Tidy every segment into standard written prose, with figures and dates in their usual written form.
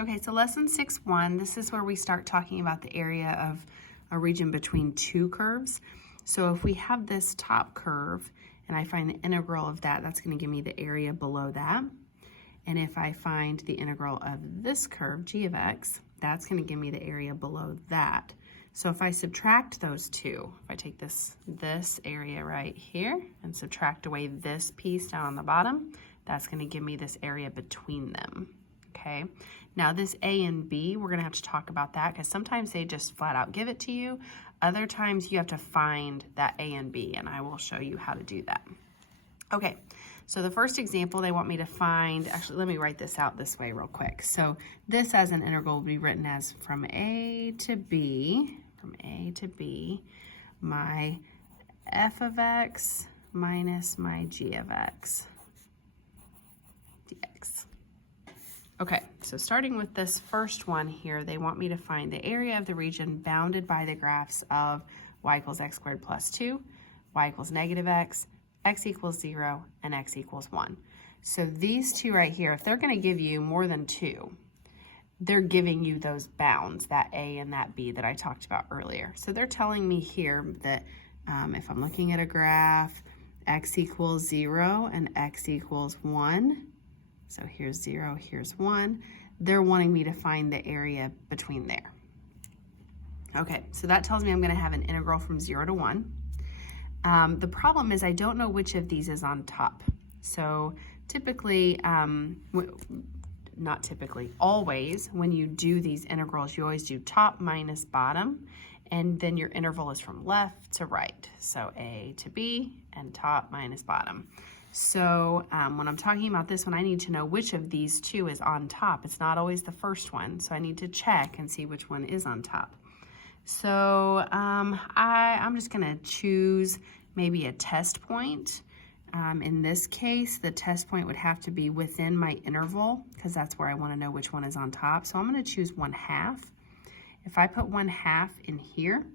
Okay, so lesson 6.1, this is where we start talking about the area of a region between two curves. So if we have this top curve and I find the integral of that, that's going to give me the area below that. And if I find the integral of this curve, g of x, that's going to give me the area below that. So if I subtract those two, if I take this area right here and subtract away this piece down on the bottom, that's going to give me this area between them. Okay, now this A and B, we're going to have to talk about that because sometimes they just flat out give it to you. Other times you have to find that A and B, and I will show you how to do that. Okay, so the first example they want me to find, actually let me write this out this way real quick. So this as an integral will be written as from A to B, my f of x minus my g of x dx. Okay, so starting with this first one here, they want me to find the area of the region bounded by the graphs of y equals x squared plus 2, y equals negative x equals 0, and x equals 1. So these two right here, if they're going to give you more than 2, they're giving you those bounds, that A and that B that I talked about earlier. So they're telling me here that if I'm looking at a graph, x equals 0 and x equals 1, so here's 0, here's 1. They're wanting me to find the area between there. Okay, so that tells me I'm going to have an integral from 0 to 1. The problem is I don't know which of these is on top. So typically, not typically, always, when you do these integrals, you always do top minus bottom, and then your interval is from left to right. So A to B and top minus bottom. So when I'm talking about this one, I need to know which of these two is on top. It's not always the first one, so I need to check and see which one is on top. So I'm just gonna choose maybe a test point. In this case, the test point would have to be within my interval because that's where I wanna know which one is on top. So I'm gonna choose 1/2. If I put 1/2 in here,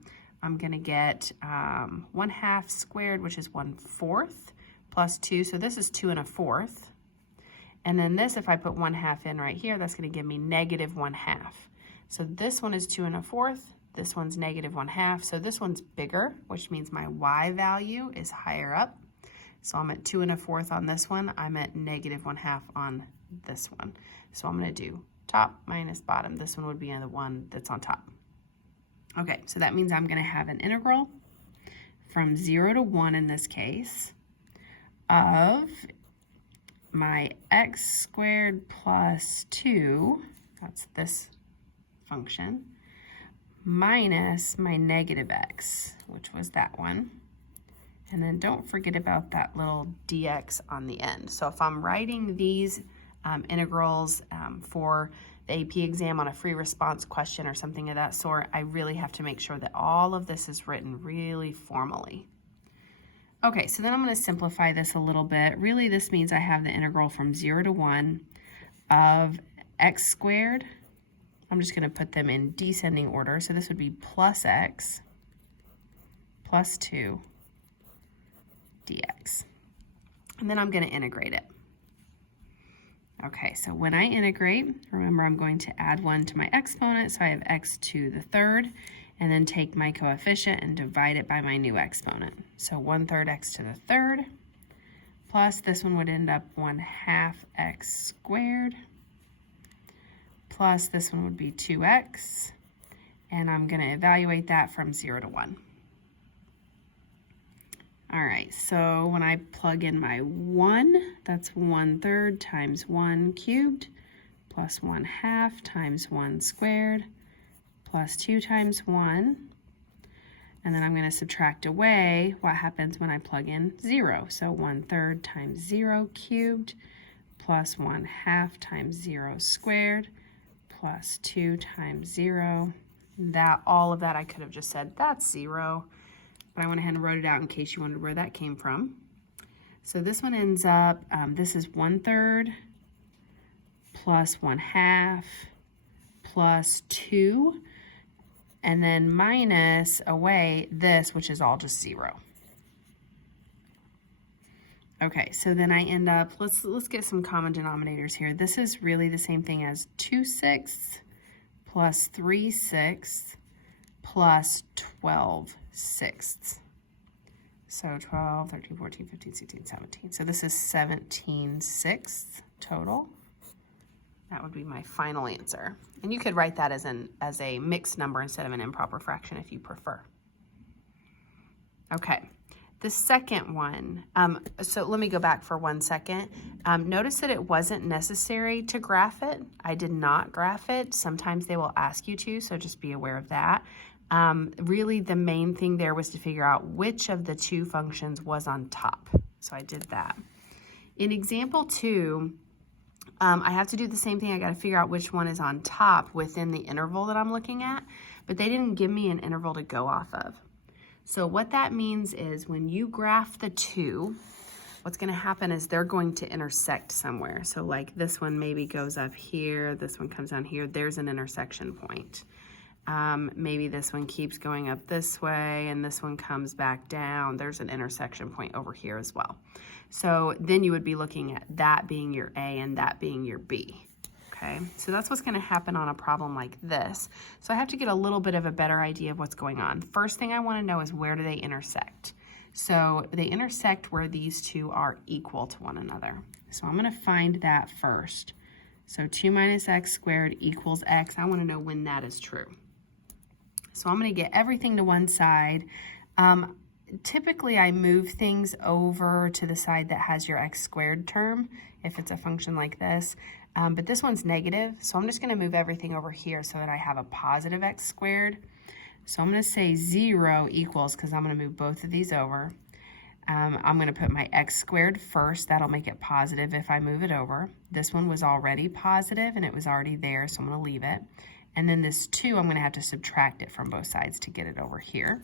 I'm gonna get 1/2 squared, which is 1/4. Plus 2, so this is 2 1/4. And then this, if I put 1/2 in right here, that's going to give me negative 1/2. So this one is 2 1/4, this one's negative 1/2, so this one's bigger, which means my y value is higher up. So I'm at 2 1/4 on this one, I'm at negative 1/2 on this one. So I'm going to do top minus bottom. This one would be the one that's on top. Okay, so that means I'm going to have an integral from 0 to 1 in this case, of my x squared plus 2, that's this function, minus my negative x, which was that one. And then don't forget about that little dx on the end. So if I'm writing these integrals for the AP exam on a free response question or something of that sort, I really have to make sure that all of this is written really formally. Okay, so then I'm going to simplify this a little bit. Really, this means I have the integral from 0 to 1 of x squared. I'm just going to put them in descending order. So this would be plus x plus 2 dx. And then I'm going to integrate it. Okay, so when I integrate, remember I'm going to add 1 to my exponent, so I have x to the third, and then take my coefficient and divide it by my new exponent. So 1/3 x to the third, plus this one would end up 1/2 x squared, plus this one would be 2x, and I'm going to evaluate that from 0 to 1. All right, so when I plug in my 1, that's 1/3 times 1 cubed, plus 1/2 times 1 squared, plus 2 times 1, and then I'm going to subtract away what happens when I plug in 0. So 1/3 times 0 cubed, plus 1/2 times 0 squared, plus 2 times 0. All of that I could have just said, that's 0, but I went ahead and wrote it out in case you wondered where that came from. So this one ends up, this is 1/3 plus 1/2 plus 2, and then minus away this, which is all just 0. Okay, so then I end up, let's get some common denominators here. This is really the same thing as 2/6 plus 3/6 plus 12/6. So 12, 13, 14, 15, 16, 17. So this is 17/6 total. That would be my final answer. And you could write that as a mixed number instead of an improper fraction if you prefer. Okay, the second one, so let me go back for 1 second. Notice that it wasn't necessary to graph it. I did not graph it. Sometimes they will ask you to, so just be aware of that. Really the main thing there was to figure out which of the two functions was on top. So I did that. In example 2, I have to do the same thing. I got to figure out which one is on top within the interval that I'm looking at, but they didn't give me an interval to go off of. So what that means is when you graph the two, what's going to happen is they're going to intersect somewhere. So like this one maybe goes up here, this one comes down here, there's an intersection point. Maybe this one keeps going up this way and this one comes back down. There's an intersection point over here as well. So then you would be looking at that being your A and that being your B. Okay, so that's what's going to happen on a problem like this. So I have to get a little bit of a better idea of what's going on. First thing I want to know is where do they intersect? So they intersect where these two are equal to one another. So I'm going to find that first. So 2 minus x squared equals x. I want to know when that is true. So I'm going to get everything to one side. Typically, I move things over to the side that has your x squared term, if it's a function like this. But this one's negative, so I'm just going to move everything over here so that I have a positive x squared. So I'm going to say 0 equals, because I'm going to move both of these over. I'm going to put my x squared first. That'll make it positive if I move it over. This one was already positive, and it was already there, so I'm going to leave it. And then this 2, I'm going to have to subtract it from both sides to get it over here.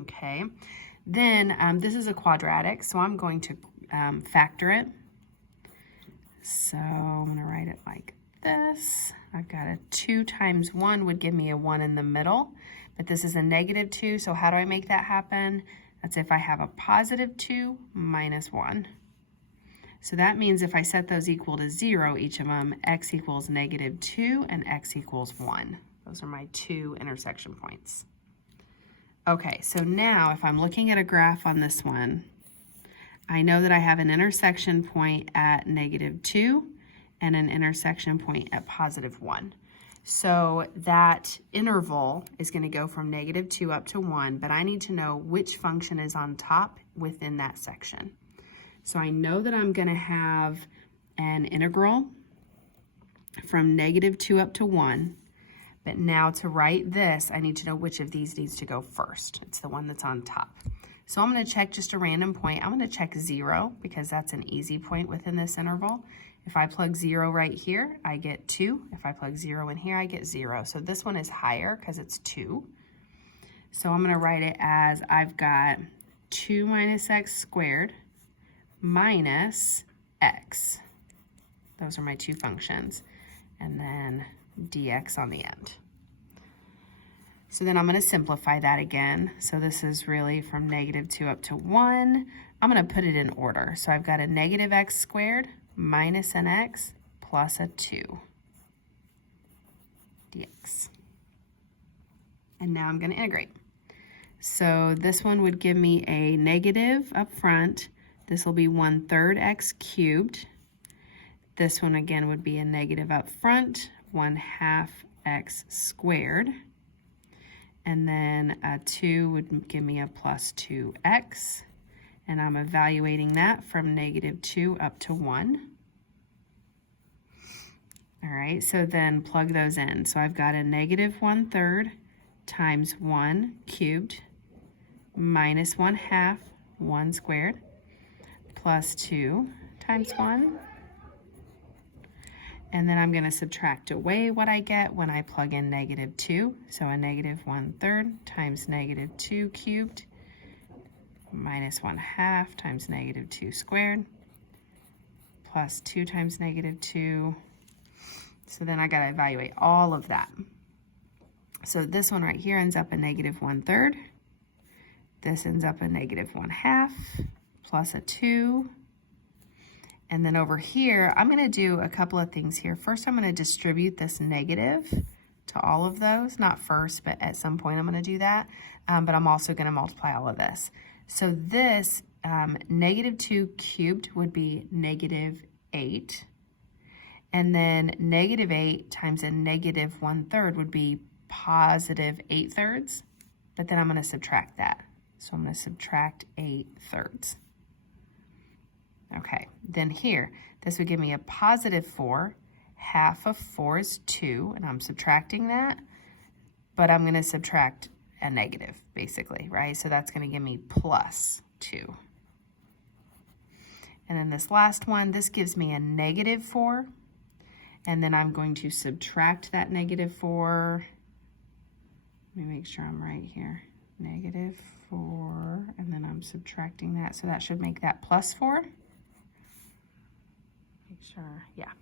Okay, then this is a quadratic, so I'm going to factor it. So I'm going to write it like this. I've got a 2 times 1 would give me a 1 in the middle, but this is a negative 2, so how do I make that happen? That's if I have a positive 2 minus 1. So that means if I set those equal to 0, each of them, x equals negative 2 and x equals 1. Those are my two intersection points. Okay, so now if I'm looking at a graph on this one, I know that I have an intersection point at negative 2 and an intersection point at positive 1. So that interval is going to go from negative 2 up to 1, but I need to know which function is on top within that section. So I know that I'm going to have an integral from negative 2 up to 1. But now to write this, I need to know which of these needs to go first. It's the one that's on top. So I'm going to check just a random point. I'm going to check 0 because that's an easy point within this interval. If I plug 0 right here, I get 2. If I plug 0 in here, I get 0. So this one is higher because it's 2. So I'm going to write it as I've got 2 minus x squared minus x. Those are my two functions. And then dx on the end. So then I'm going to simplify that again. So this is really from negative 2 up to 1. I'm going to put it in order. So I've got a negative x squared minus an x plus a 2 dx. And now I'm going to integrate. So this one would give me a negative up front. This will be 1/3 x cubed. This one again would be a negative up front, 1/2 x squared. And then a 2 would give me a plus 2x. And I'm evaluating that from negative 2 up to 1. All right, so then plug those in. So I've got a negative 1/3 times 1 cubed minus 1/2, 1 squared, plus 2 times 1. And then I'm going to subtract away what I get when I plug in negative 2. So a negative 1/3 times negative 2 cubed minus 1/2 times negative 2 squared plus 2 times negative 2. So then I got to evaluate all of that. So this one right here ends up a negative 1/3. This ends up a negative 1/2. plus a 2. And then over here, I'm going to do a couple of things here. First, I'm going to distribute this negative to all of those. Not first, but at some point I'm going to do that. But I'm also going to multiply all of this. So this negative 2 cubed would be negative 8. And then negative 8 times a negative 1/3 would be positive 8/3. But then I'm going to subtract that. So I'm going to subtract 8/3. Okay, then here, this would give me a positive 4. Half of 4 is 2, and I'm subtracting that. But I'm going to subtract a negative, basically, right? So that's going to give me plus 2. And then this last one, this gives me a negative 4. And then I'm going to subtract that negative 4. Let me make sure I'm right here. Negative 4, and then I'm subtracting that. So that should make that plus 4. Make sure, yeah.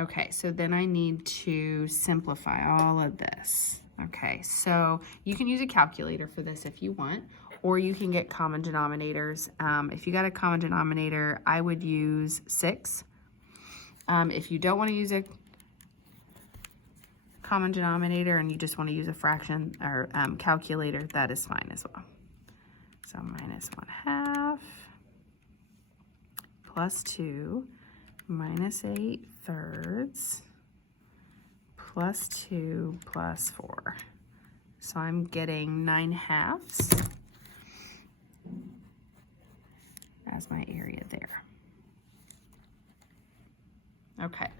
Okay, so then I need to simplify all of this. Okay, so you can use a calculator for this if you want, or you can get common denominators. If you got a common denominator, I would use 6. If you don't want to use a common denominator and you just want to use a fraction or calculator, that is fine as well. So minus 1/2 plus 2 minus 8/3 plus 2 plus 4. So I'm getting 9/2 as my area there. Okay,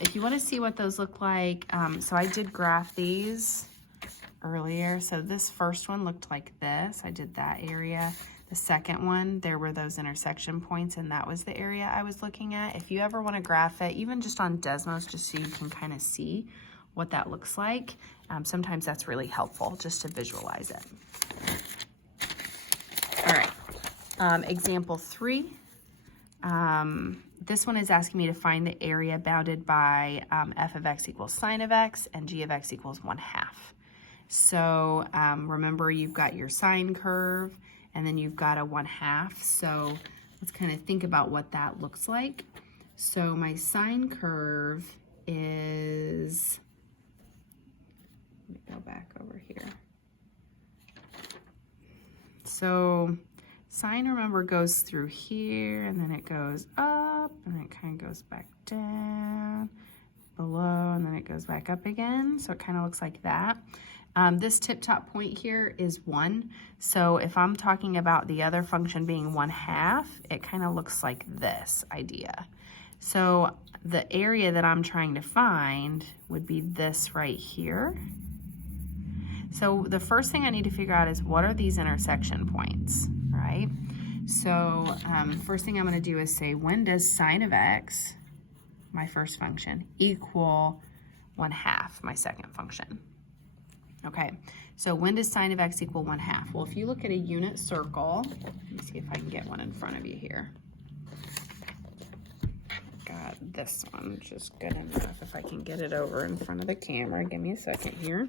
if you want to see what those look like, so I did graph these earlier. So this first one looked like this. I did that area. The second one, there were those intersection points, and that was the area I was looking at. If you ever want to graph it, even just on Desmos, just so you can kind of see what that looks like, sometimes that's really helpful just to visualize it. All right, example 3. This one is asking me to find the area bounded by f of x equals sine of x and g of x equals 1/2. So remember, you've got your sine curve and then you've got a 1/2. So let's kind of think about what that looks like. So my sine curve is, let me go back over here. So sine, remember, goes through here, and then it goes up, and then it kind of goes back down, below, and then it goes back up again. So it kind of looks like that. This tip-top point here is 1. So if I'm talking about the other function being 1/2, it kind of looks like this idea. So the area that I'm trying to find would be this right here. So the first thing I need to figure out is, what are these intersection points, right? So first thing I'm going to do is say, when does sine of x, my first function, equal 1/2, my second function? Okay, so when does sine of x equal 1/2? Well, if you look at a unit circle, let me see if I can get one in front of you here. Got this one, just good enough. If I can get it over in front of the camera, give me a second here.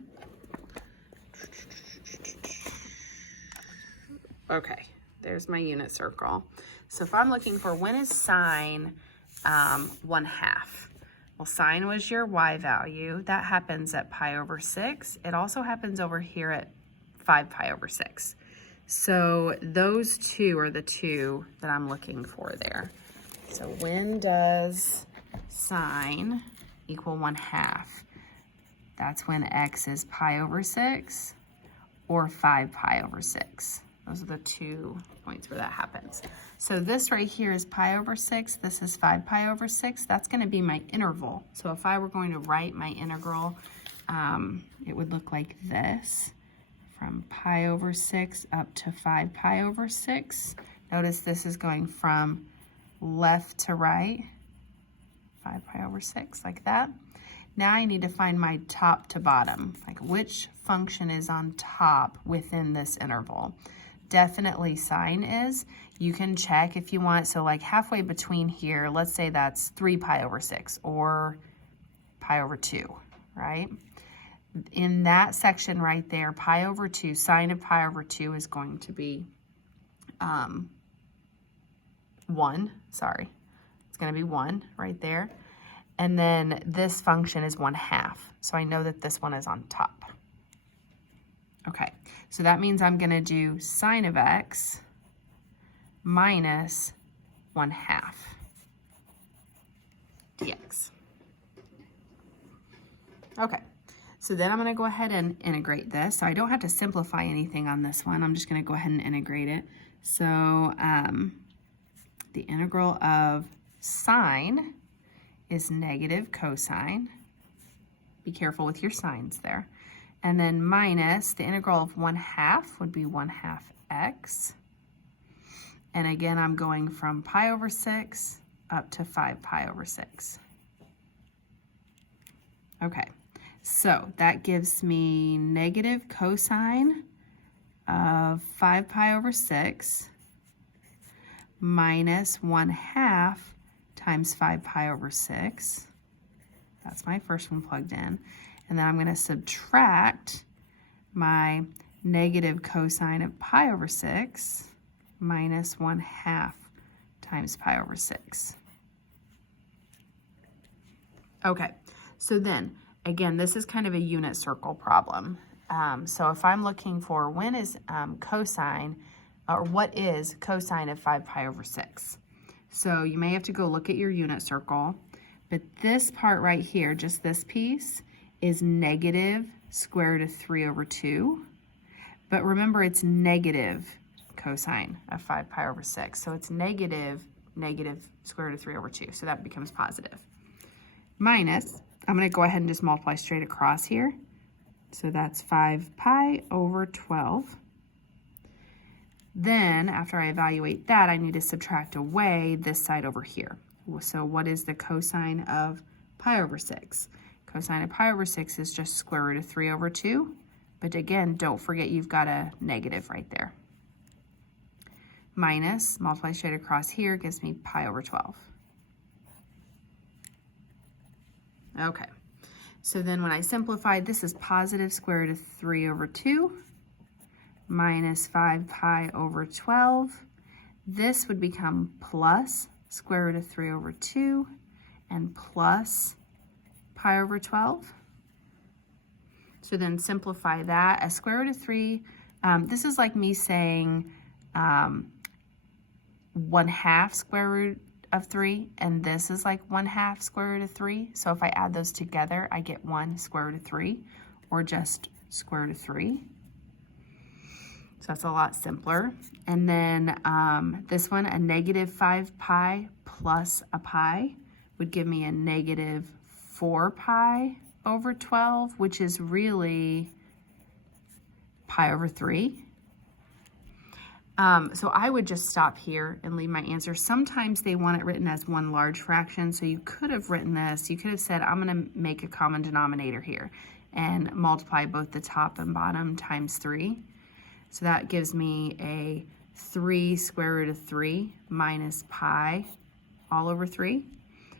Okay, there's my unit circle. So if I'm looking for, when is sine 1/2? Well, sine was your y value. That happens at pi over 6. It also happens over here at 5 pi over 6. So those two are the two that I'm looking for there. So when does sine equal 1/2? That's when x is pi over 6 or 5 pi over 6. Those are the 2 points where that happens. So this right here is pi over 6. This is 5 pi over 6. That's going to be my interval. So if I were going to write my integral, it would look like this, from pi over 6 up to 5 pi over 6. Notice this is going from left to right, 5 pi over 6, like that. Now I need to find my top to bottom, like which function is on top within this interval. Definitely sine is. You can check if you want. So like halfway between here, let's say that's 3 pi over 6 or pi over 2, right? In that section right there, pi over 2, sine of pi over 2 is going to be 1, sorry. It's going to be 1 right there. And then this function is 1/2. So I know that this one is on top. Okay, so that means I'm going to do sine of x minus 1/2 dx. Okay, so then I'm going to go ahead and integrate this. So I don't have to simplify anything on this one. I'm just going to go ahead and integrate it. So the integral of sine is negative cosine. Be careful with your signs there. And then minus the integral of 1/2 would be 1/2 x. And again, I'm going from pi over 6 up to 5 pi over 6. Okay, so that gives me negative cosine of 5 pi over 6 minus 1/2 times 5 pi over 6. That's my first one plugged in. And then I'm going to subtract my negative cosine of pi over 6 minus 1/2 times pi over 6. Okay, so then, again, this is kind of a unit circle problem. So if I'm looking for when is cosine, or what is cosine of 5 pi over 6? So you may have to go look at your unit circle, but this part right here, just this piece, is negative square root of 3 over 2. But remember, it's negative cosine of 5 pi over 6. So it's negative square root of 3 over 2. So that becomes positive. Minus, I'm going to go ahead and just multiply straight across here. So that's 5 pi over 12. Then, after I evaluate that, I need to subtract away this side over here. So what is the cosine of pi over 6? Cosine of pi over 6 is just square root of 3 over 2. But again, don't forget you've got a negative right there. Minus, multiply straight across here, gives me pi over 12. Okay, so then when I simplify, this is positive square root of 3 over 2 minus 5 pi over 12. This would become plus square root of 3 over 2 and plus pi over 12. So then simplify that as square root of 3. This is like me saying 1/2 square root of 3, and this is like 1/2 square root of 3. So if I add those together, I get 1 square root of 3, or just square root of 3. So that's a lot simpler. And then this one, a negative 5 pi plus a pi would give me a negative 4 pi over 12, which is really pi over 3. So I would just stop here and leave my answer. Sometimes they want it written as one large fraction, so you could have written this. You could have said, I'm going to make a common denominator here and multiply both the top and bottom times 3. So that gives me a 3 square root of 3 minus pi all over 3.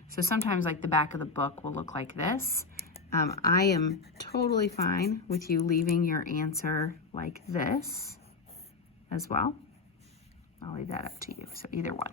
So sometimes like the back of the book will look like this. I am totally fine with you leaving your answer like this as well. I'll leave that up to you, so either one.